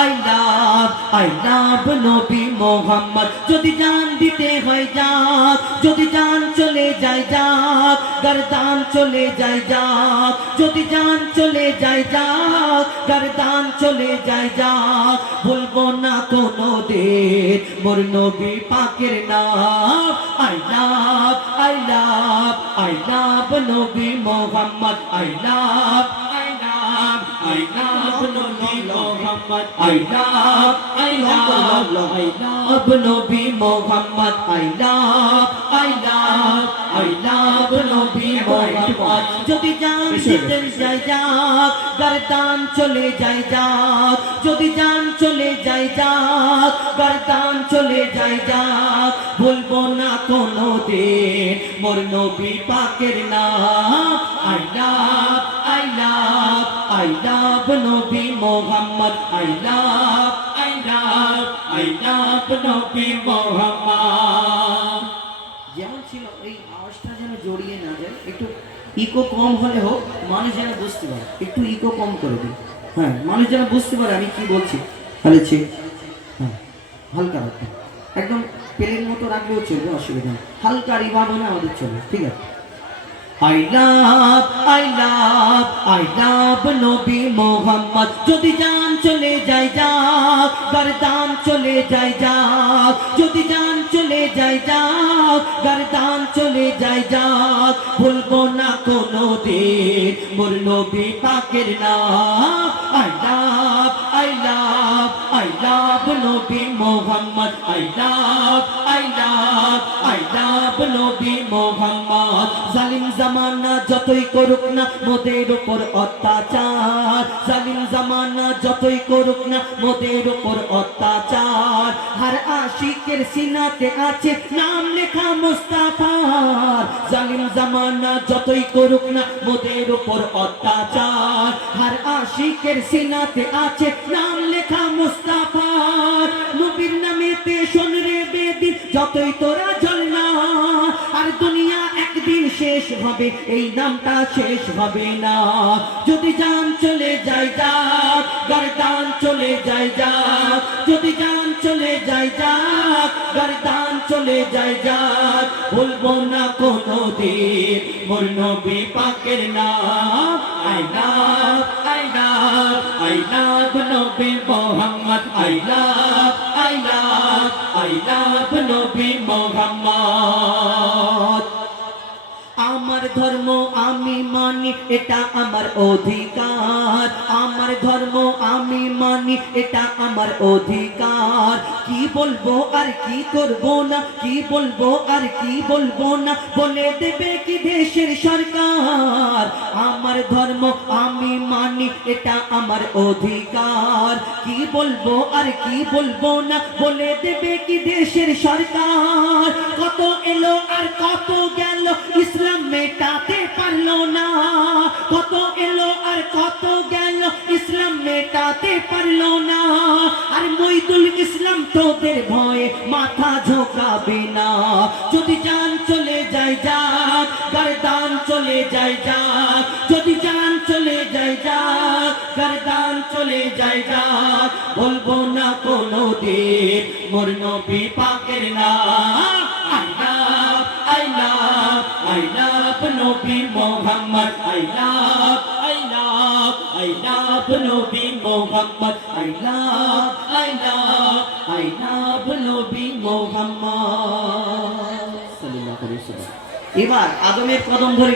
I love নবী মোহাম্মদ। যদি জান দিতে হয় যাক, যদি জান চলে যায় যাক, গরদান চলে যায় যাক, যদি জান চলে যায় যাক, গরদান চলে যায় যাক, বলবো না কোনো দিন মোর নবী পাকের নাম। আই লাভ নবী মোহাম্মদ। আই লাভ নবী মোহাম্মদ। আই লাভ নবী মোহাম্মদ। আই লাভ নবী মোহাম্মদ। যদি জান দিতে যায় যাক, গরদান চলে যায় যাক, যদি জান চলে যায় যাক, গরদান চলে যায় যাক, ভুলবো না কোনো দিন মোর নবী পাকের নাম। আই লাভ নবী মোহাম্মদ। আই লাভ নবী মোহাম্মদ। যেমন ছিল এই আওয়াজটা যেন জড়িয়ে না যায়, একটু ইকো কম হলে হোক, মানুষ যেন বুঝতে পারে। একটু ইকো কম করে দিন, হ্যাঁ, মানুষ যেন বুঝতে পারে আমি কি বলছি। হয়েছে, হ্যাঁ, হালকা রাখবেন, একদম পেলের মতো রাখলেও চলবে, অসুবিধা নেই, হালকা রিভাব হলে আমাদের চলবে, ঠিক আছে। I love নবী মোহাম্মদ। যদি জান চলে যায় যাক, গরদান চলে যায় যাক, যদি জান চলে যায় যাক, গরদান চলে যায় যাক, ভুলবো না কোনো দিন মোর নবী পাকের নাম। I love নবী মোহাম্মদ। I love নবী মোহাম্মদ। জালিম জামানা যতই করুক না মোদের উপর অত্যাচার, জালিম জামানা যতই করুক না মোদের উপর অত্যাচার, হার আশিকের সিনাতে আছে নাম লেখা মুস্তাফার। জালিম জামানা যতই করুক না মোদের উপর অত্যাচার, হার আশিকের সিনাতে আছে নাম লেখা মুস্তাফার। নবীর নামেতে শোন রে বেদিন যতই তোরা জ্বল না, আর দুনিয়া একদিন শেষ হবে, এই নামটা শেষ হবে না। যদি জান চলে যায় যাক, গরদান চলে যায় যাক, যদি জান চলে যায় যাক, গরদান চলে যায় যাক, বলবো না কোনো দিন মোর নবী পাকের নাম। I love নবী মোহাম্মদ। I love নবী মোহাম্মদ। আমার ধর্ম আমি মানি, এটা আমার অধিকার, আমার ধর্ম আমি মানি, এটা আমার অধিকার। কি বলবো আর কি করবো না, কি বলবো আর কি বলবো না, বলে দেবে কি দেশের সরকার। আমার ধর্ম আমি মানি, এটা আমার অধিকার। কি বলবো আর কি বলবো না, বলে দেবে কি দেশের সরকার। কত এলো আর কত গেল, ইসলাম মেটাতে পারলো না, কত এলো আর কত গেল, ইসলাম মেটাতে পারলো না। আর মইদুল ইসলাম তোদের ভয়ে মাথা ঝোঁকাবে না। যদি জান চলে যায় যাক, গরদান চলে যায় যাক, যদি জান চলে যায় যাক, গরদান চলে যায় যাক, বলবো না কোনো দিন মোর নবী পাকের নাম। I love নবী মোহাম্মদ। I love নবী মোহাম্মদ। I love নবী মোহাম্মদ। এবার আদমের কদম ধরে